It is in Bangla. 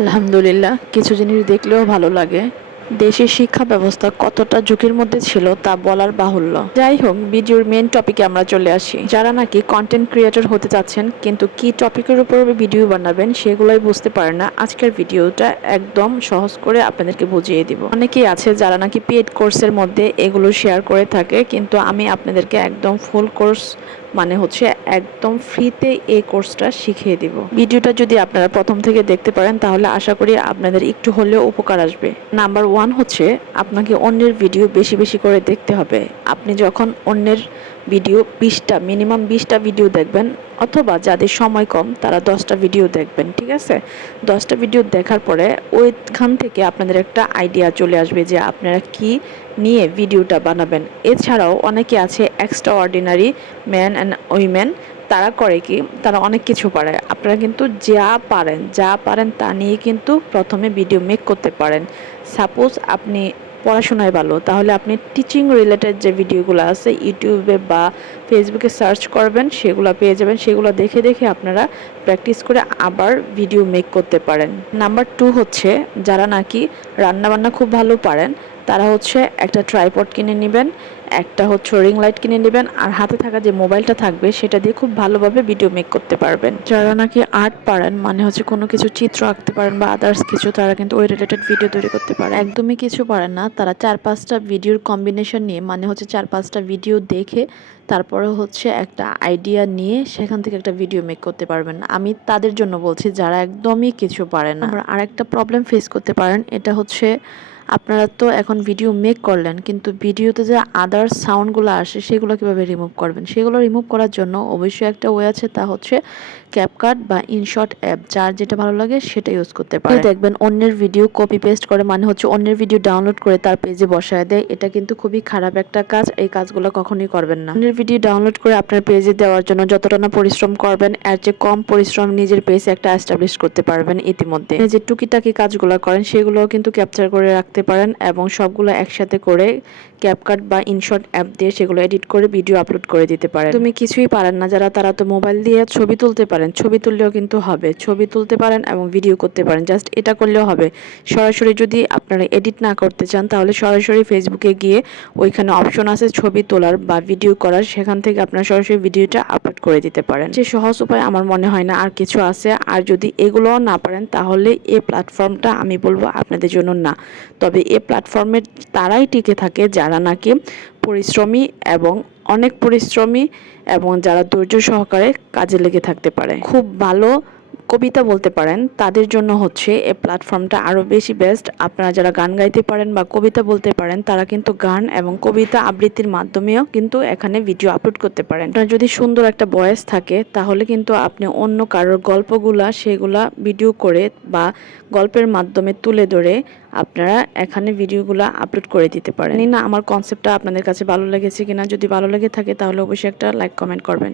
আলহামদুলিল্লাহ, কিছু জিনিস দেখলেও ভালো লাগে। দেশের শিক্ষা ব্যবস্থা কতটা ঝুঁকির মধ্যে ছিল তা বলার বাহুল্য। যাই হোক, ভিডিওর মেন টপিকে আমরা চলে আসি। যারা নাকি কন্টেন্ট ক্রিয়েটর হতে চাচ্ছেন কিন্তু কি টপিকের উপর ভিডিও বানাবেন সেগুলোই বুঝতে পারেন না, আজকের ভিডিওটা একদম সহজ করে আপনাদেরকে বুঝিয়ে দিব। অনেকেই আছে যারা নাকি পেড কোর্সের মধ্যে এগুলো শেয়ার করে থাকে, কিন্তু আমি আপনাদেরকে একদম ফুল কোর্স মানে হচ্ছে একদম ফ্রিতে এই কোর্সটা শিখিয়ে দিব। ভিডিওটা যদি আপনারা প্রথম থেকে দেখতে পারেন তাহলে আশা করি আপনাদের একটু হলেও উপকার আসবে। নাম্বার 1 হচ্ছে আপনাকে অন্যের ভিডিও বেশি বেশি করে দেখতে হবে। আপনি যখন অন্যের ভিডিও 20টা মিনিমাম 20টা ভিডিও দেখবেন, অথবা যাদের সময় কম তারা 10টা ভিডিও দেখবেন, ঠিক আছে? 10টা ভিডিও দেখার পরে ওইখান থেকে আপনাদের একটা আইডিয়া চলে আসবে যে আপনারা কি নিয়ে ভিডিওটা বানাবেন। এছাড়াও অনেকে আছে extra ordinary man and women, তারা করে কি, তারা অনেক কিছু পারে। আপনারা কিন্তু যা পারেন তা নিয়ে কিন্তু প্রথমে ভিডিও মেক করতে পারেন। সাপোজ আপনি পড়াশোনায় ভালো, তাহলে আপনি টিচিং রিলেটেড যে ভিডিওগুলো আছে ইউটিউবে বা ফেসবুকে সার্চ করবেন, সেগুলো পেয়ে যাবেন। সেগুলো দেখে দেখে আপনারা প্র্যাকটিস করে আবার ভিডিও মেক করতে পারেন। নাম্বার 2 হচ্ছে যারা নাকি রান্নাবান্না খুব ভালো পারেন, তারা হচ্ছে একটা ট্রাইপড কিনে নেবেন, একটা হচ্ছে রিং লাইট কিনে নেবেন, আর হাতে থাকা যে মোবাইলটা থাকবে সেটা দিয়ে খুব ভালোভাবে ভিডিও মেক করতে পারবেন। যারা নাকি আর্ট পারেন, মানে হচ্ছে কোনো কিছু চিত্র আঁকতে পারেন বা আদার্স কিছু, তারা কিন্তু ওই রিলেটেড ভিডিও তৈরি করতে পারে। একদমই কিছু পারেন না, তারা 4-5টা ভিডিওর কম্বিনেশন নিয়ে, মানে হচ্ছে 4-5টা ভিডিও দেখে তারপরে হচ্ছে একটা আইডিয়া নিয়ে সেখান থেকে একটা ভিডিও মেক করতে পারবেন। আমি তাদের জন্য বলছি যারা একদমই কিছু পারে না। আবার আরেকটা প্রবলেম ফেস করতে পারেন, এটা হচ্ছে আপনারা তো এখন ভিডিও মেক করলেন, কিন্তু ভিডিওতে যে আদার্স সাউন্ডগুলো আসে সেগুলো কিভাবে রিমুভ করবেন? সেগুলো রিমুভ করার জন্য অবশ্যই একটা ওয়ে আছে, তা হচ্ছে ক্যাপকাট বা ইনশট অ্যাপ। যার যেটা ভালো লাগে সেটা ইউজ করতে পারেন। দেখবেন অন্যের ভিডিও কপি পেস্ট করে, মানে হচ্ছে অন্যের ভিডিও ডাউনলোড করে তার পেজে বসায় দেয়। এটা কিন্তু খুবই খারাপ একটা কাজ, এই কাজগুলো কখনোই করবেন না। অন্যের ভিডিও ডাউনলোড করে আপনার পেজে দেওয়ার জন্য যতটা না পরিশ্রম করবেন, এর চেয়ে কম পরিশ্রম নিজের পেজে একটা এস্টাবলিশ করতে পারবেন ইতিমধ্যে। যে টুকিটাকি কাজগুলো করেন সেগুলোও কিন্তু ক্যাপচার করে রাখতে পারেন এবং সবগুলো একসাথে করে ক্যাপকাট বা ইনশট অ্যাপ দিয়ে সেগুলো এডিট করে ভিডিও আপলোড করে দিতে পারেন। তুমি কিছুই পারেন না যারা, তারা তো মোবাইল দিয়ে ছবি তুলতে পারেন, ছবি তুললেও কিন্তু হবে। ছবি তুলতে পারেন এবং ভিডিও করতে পারেন, জাস্ট এটা করলেও হবে। সরাসরি যদি আপনারা এডিট না করতে চান তাহলে সরাসরি ফেসবুকে গিয়ে ওইখানে অপশন আছে ছবি তোলার বা ভিডিও করার, সেখান থেকে আপনারা সরাসরি ভিডিওটা আপলোড করে দিতে পারেন। যে সহজ উপায় আমার মনে হয় না আর কিছু আছে। আর যদি এগুলোও না পারেন তাহলে এই প্ল্যাটফর্মটা আমি বলবো আপনাদের জন্য না। তবে এই প্ল্যাটফর্মে তারাই টিকে থাকে যারা নাকি পরিশ্রমী এবং অনেক পরিশ্রমী এবং যারা ধৈর্য সহকারে কাজে লেগে থাকতে পারে। খুব ভালো কবিতা বলতে পারেন, তাদের জন্য হচ্ছে এই প্ল্যাটফর্মটা আরও বেশি বেস্ট। আপনারা যারা গান গাইতে পারেন বা কবিতা বলতে পারেন, তারা কিন্তু গান এবং কবিতা আবৃত্তির মাধ্যমেও কিন্তু এখানে ভিডিও আপলোড করতে পারেন। আপনার যদি সুন্দর একটা ভয়েস থাকে তাহলে কিন্তু আপনি অন্য কারোর গল্পগুলা সেগুলা ভিডিও করে বা গল্পের মাধ্যমে তুলে ধরে আপনারা এখানে ভিডিওগুলো আপলোড করে দিতে পারেন। না আমার কনসেপ্টটা আপনাদের কাছে ভালো লেগেছে কিনা, যদি ভালো লেগে থাকে তাহলে অবশ্যই একটা লাইক কমেন্ট করবেন।